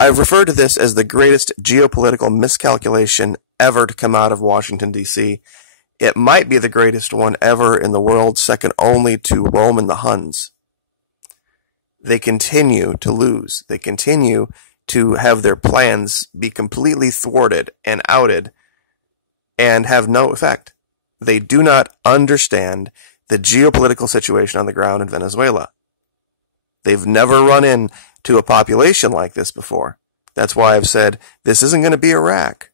I've referred to this as the greatest geopolitical miscalculation ever to come out of Washington, D.C. It might be the greatest one ever in the world, second only to Rome and the Huns. They continue to lose. They continue to have their plans be completely thwarted and outed and have no effect. They do not understand the geopolitical situation on the ground in Venezuela. They've never run into a population like this before. That's why I've said this isn't going to be Iraq.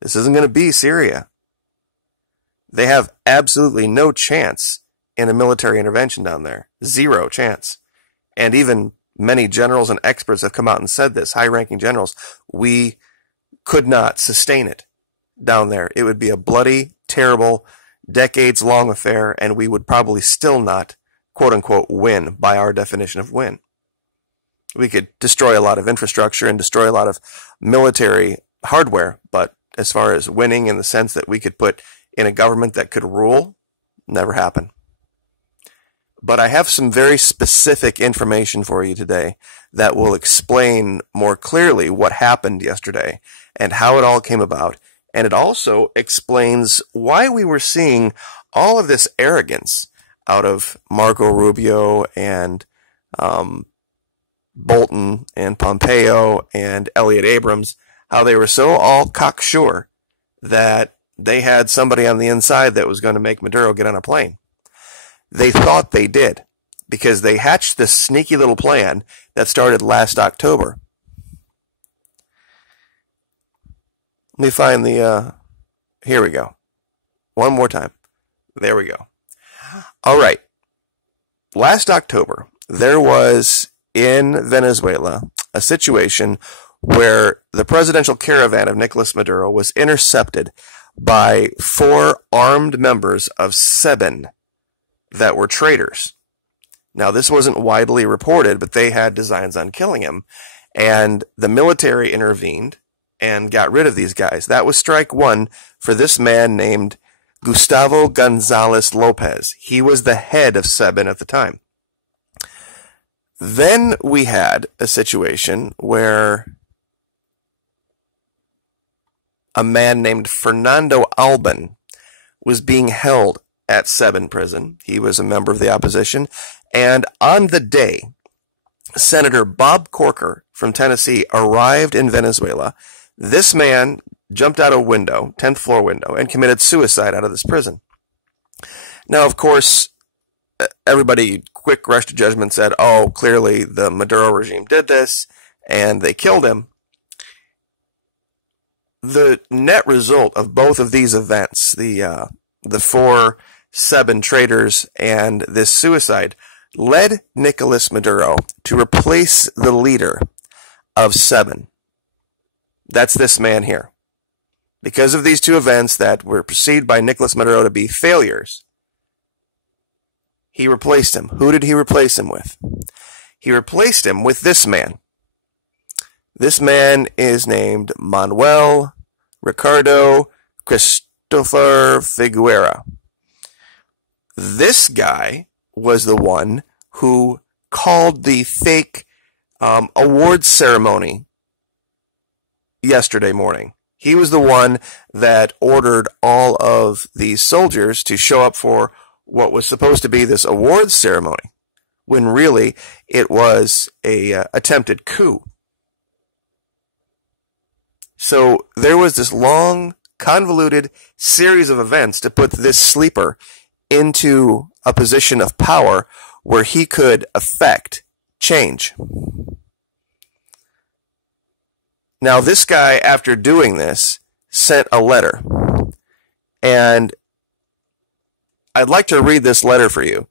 This isn't going to be Syria. They have absolutely no chance in a military intervention down there. Zero chance. And even many generals and experts have come out and said this, high-ranking generals. We could not sustain it down there. It would be a bloody, terrible, decades-long affair, and we would probably still not, quote-unquote, win by our definition of win. We could destroy a lot of infrastructure and destroy a lot of military hardware, but as far as winning in the sense that we could put in a government that could rule, never happen. But I have some very specific information for you today that will explain more clearly what happened yesterday and how it all came about. And it also explains why we were seeing all of this arrogance out of Marco Rubio and Bolton and Pompeo and Elliott Abrams, how they were so all cocksure that they had somebody on the inside that was going to make Maduro get on a plane. They thought they did, because they hatched this sneaky little plan that started last October. Let me find the, here we go. One more time. There we go. All right. Last October, there was in Venezuela a situation where the presidential caravan of Nicolas Maduro was intercepted by 4 armed members of SEBIN that were traitors. Now, this wasn't widely reported, but they had designs on killing him, and the military intervened and got rid of these guys. That was strike one for this man named Gustavo Gonzalez Lopez. He was the head of SEBIN at the time. Then we had a situation where a man named Fernando Alban was being held at SEBIN prison. He was a member of the opposition. And on the day, Senator Bob Corker from Tennessee arrived in Venezuela. This man jumped out a window, 10th floor window, and committed suicide out of this prison. Now, of course, everybody quick rush to judgment said, oh, clearly the Maduro regime did this, and they killed him. The net result of both of these events, the 4 SEBIN traitors and this suicide, led Nicolas Maduro to replace the leader of SEBIN. That's this man here. Because of these 2 events that were perceived by Nicolas Maduro to be failures, he replaced him. Who did he replace him with? He replaced him with this man. This man is named Manuel Ricardo Christopher Figuera. This guy was the one who called the fake awards ceremony yesterday morning. He was the one that ordered all of these soldiers to show up for what was supposed to be this awards ceremony, when really it was a attempted coup. So there was this long, convoluted series of events to put this sleeper into a position of power where he could affect change. Now, this guy, after doing this, sent a letter. And I'd like to read this letter for you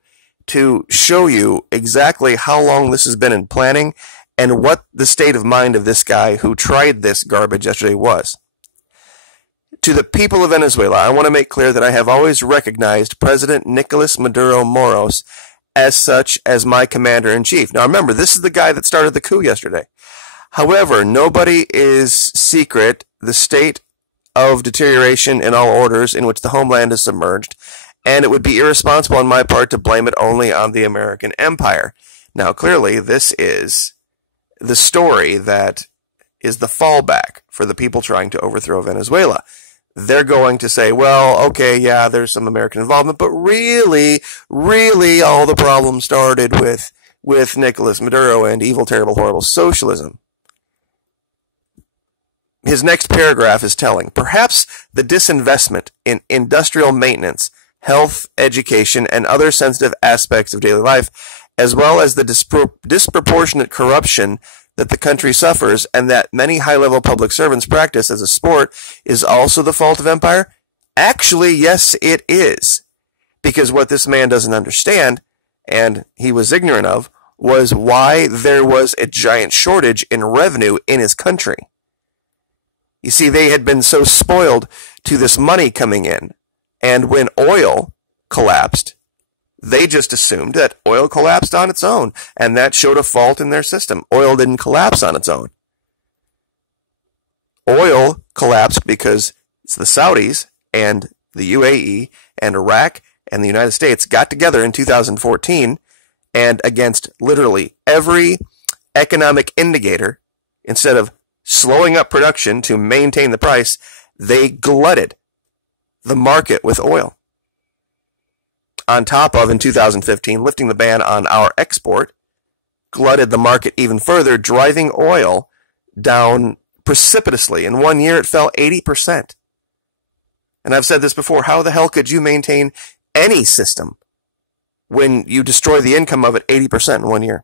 to show you exactly how long this has been in planning and what the state of mind of this guy who tried this garbage yesterday was. To the people of Venezuela, I want to make clear that I have always recognized President Nicolas Maduro Moros as such as my commander-in-chief. Now remember, this is the guy that started the coup yesterday. However, nobody is secret the state of deterioration in all orders in which the homeland is submerged, and it would be irresponsible on my part to blame it only on the American empire. Now, clearly, this is the story that is the fallback for the people trying to overthrow Venezuela. They're going to say, well, okay, yeah, there's some American involvement, but really, really all the problem started with Nicolas Maduro and evil, terrible, horrible socialism. His next paragraph is telling. Perhaps the disinvestment in industrial maintenance, health, education, and other sensitive aspects of daily life, as well as the disproportionate corruption that the country suffers and that many high-level public servants practice as a sport, is also the fault of empire? Actually, yes, it is. Because what this man doesn't understand, and he was ignorant of, was why there was a giant shortage in revenue in his country. You see, they had been so spoiled to this money coming in, and when oil collapsed, they just assumed that oil collapsed on its own, and that showed a fault in their system. Oil didn't collapse on its own. Oil collapsed because it's the Saudis and the UAE and Iraq and the United States got together in 2014, and against literally every economic indicator, instead of slowing up production to maintain the price, they glutted the market with oil. On top of, in 2015, lifting the ban on our export, glutted the market even further, driving oil down precipitously. In 1 year, it fell 80%. And I've said this before, how the hell could you maintain any system when you destroy the income of it 80% in 1 year?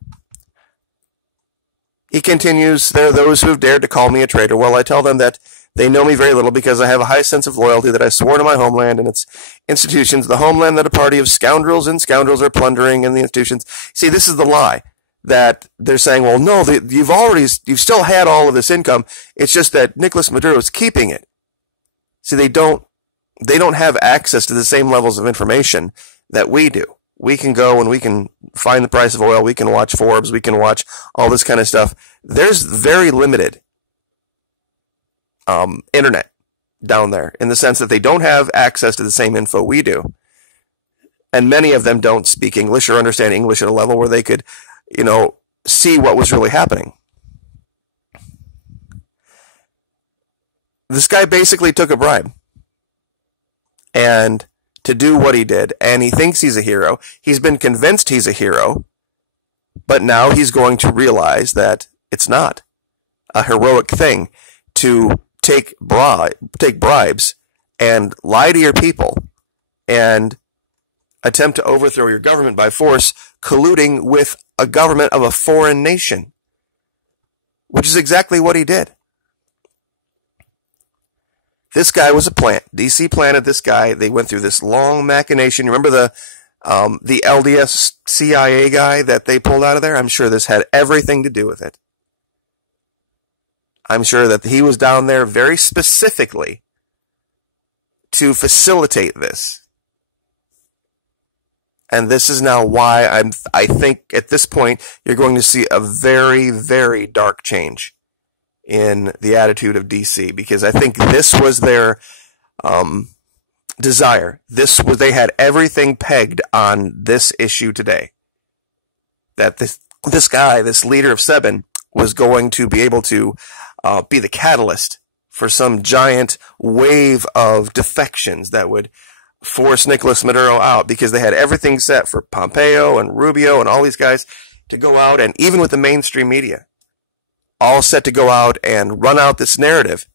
He continues, there are those who have dared to call me a traitor. Well, I tell them that they know me very little because I have a high sense of loyalty that I swore to my homeland and its institutions, the homeland that a party of scoundrels and scoundrels are plundering in the institutions. See, this is the lie that they're saying, well, no, you've still had all of this income. It's just that Nicolas Maduro is keeping it. See, they don't have access to the same levels of information that we do. We can go and we can find the price of oil. We can watch Forbes. We can watch all this kind of stuff. There's very limited internet down there in the sense that they don't have access to the same info we do. And many of them don't speak English or understand English at a level where they could, see what was really happening. This guy basically took a bribe. And to do what he did, and he thinks he's a hero. He's been convinced he's a hero, but now he's going to realize that it's not a heroic thing to take bribes and lie to your people and attempt to overthrow your government by force, colluding with a government of a foreign nation, which is exactly what he did. This guy was a plant. DC planted this guy. They went through this long machination. Remember the LDS CIA guy that they pulled out of there? I'm sure this had everything to do with it. I'm sure that he was down there very specifically to facilitate this. And this is now why I think at this point you're going to see a very, very dark change in the attitude of DC, because I think this was their desire. They had everything pegged on this issue today. That this guy, this leader of Seven, was going to be able to be the catalyst for some giant wave of defections that would force Nicolas Maduro out, because they had everything set for Pompeo and Rubio and all these guys to go out, and even with the mainstream media, all set to go out and run out this narrative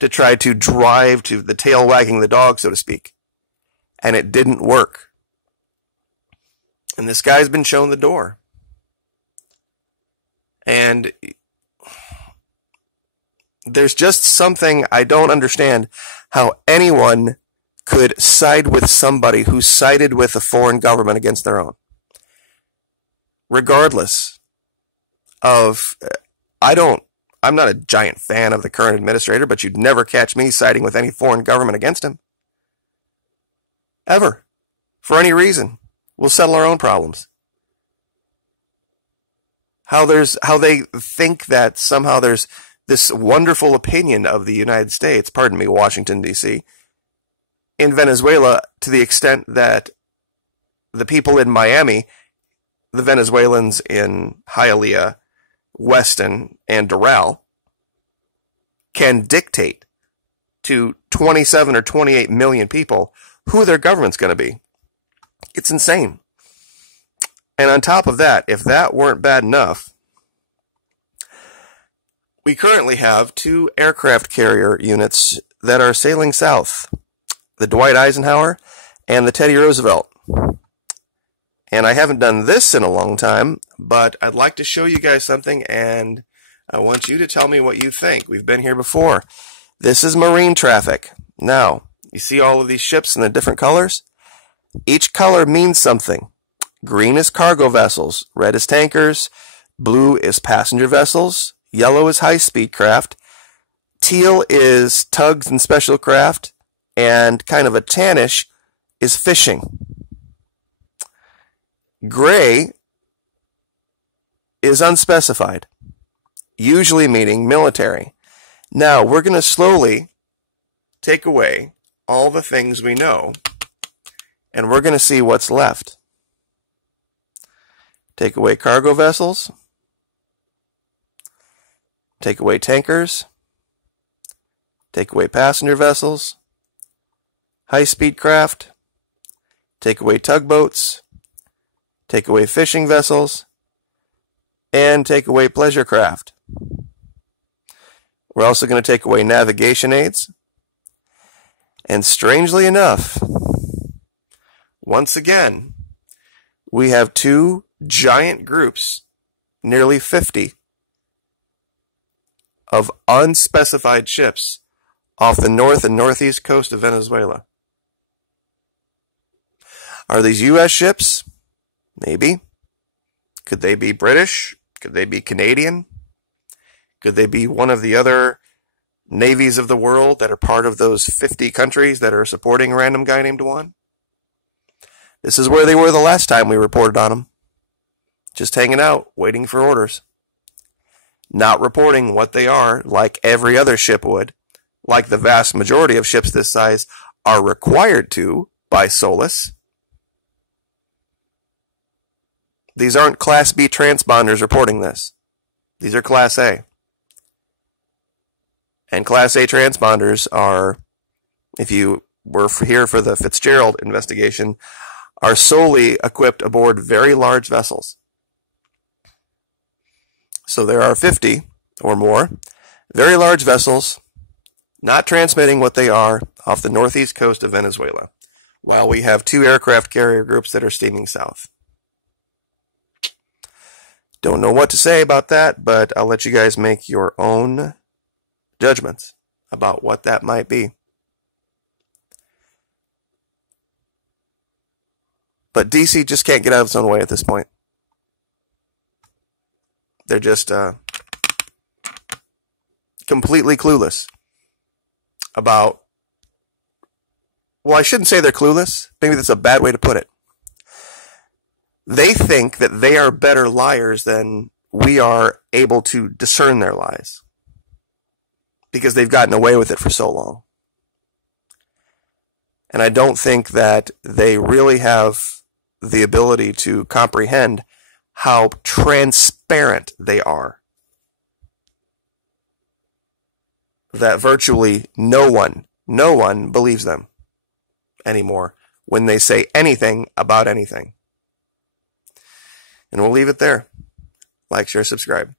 to try to drive to the tail wagging the dog, so to speak. And it didn't work. And this guy's been shown the door. And there's just something I don't understand, how anyone could side with somebody who sided with a foreign government against their own. Regardless of, I'm not a giant fan of the current administrator, but you'd never catch me siding with any foreign government against him. Ever. For any reason. We'll settle our own problems. How they think that somehow there's this wonderful opinion of the United States, pardon me, Washington, D.C., in Venezuela, to the extent that the people in Miami, the Venezuelans in Hialeah, Weston, and Doral, can dictate to 27 or 28 million people who their government's going to be. It's insane. And on top of that, if that weren't bad enough, we currently have 2 aircraft carrier units that are sailing south, the Dwight Eisenhower and the Teddy Roosevelt. And I haven't done this in a long time, but I'd like to show you guys something, and I want you to tell me what you think. We've been here before. This is marine traffic. Now, you see all of these ships in the different colors? Each color means something. Green is cargo vessels, red is tankers, blue is passenger vessels, yellow is high-speed craft, teal is tugs and special craft, and kind of a tannish is fishing. Gray is unspecified, usually meaning military. Now, we're going to slowly take away all the things we know, and we're going to see what's left. Take away cargo vessels. Take away tankers. Take away passenger vessels. High-speed craft. Take away tugboats. Take away fishing vessels. And take away pleasure craft. We're also going to take away navigation aids. And strangely enough, once again, we have 2 giant groups, nearly 50, of unspecified ships off the north and northeast coast of Venezuela. Are these U.S. ships? Maybe. Could they be British? Could they be Canadian? Could they be one of the other navies of the world that are part of those 50 countries that are supporting a random guy named Juan? This is where they were the last time we reported on them. Just hanging out, waiting for orders. Not reporting what they are like every other ship would, like the vast majority of ships this size are required to by SOLAS. These aren't Class B transponders reporting this. These are Class A. And Class A transponders are, if you were here for the Fitzgerald investigation, are solely equipped aboard very large vessels. So there are 50 or more very large vessels not transmitting what they are off the northeast coast of Venezuela, while we have 2 aircraft carrier groups that are steaming south. Don't know what to say about that, but I'll let you guys make your own judgments about what that might be. But DC just can't get out of its own way at this point. They're just completely clueless about... Well, I shouldn't say they're clueless. Maybe that's a bad way to put it. They think that they are better liars than we are able to discern their lies, because they've gotten away with it for so long. And I don't think that they really have the ability to comprehend how transparent they are. That virtually no one believes them anymore when they say anything about anything. And we'll leave it there. Like, share, subscribe.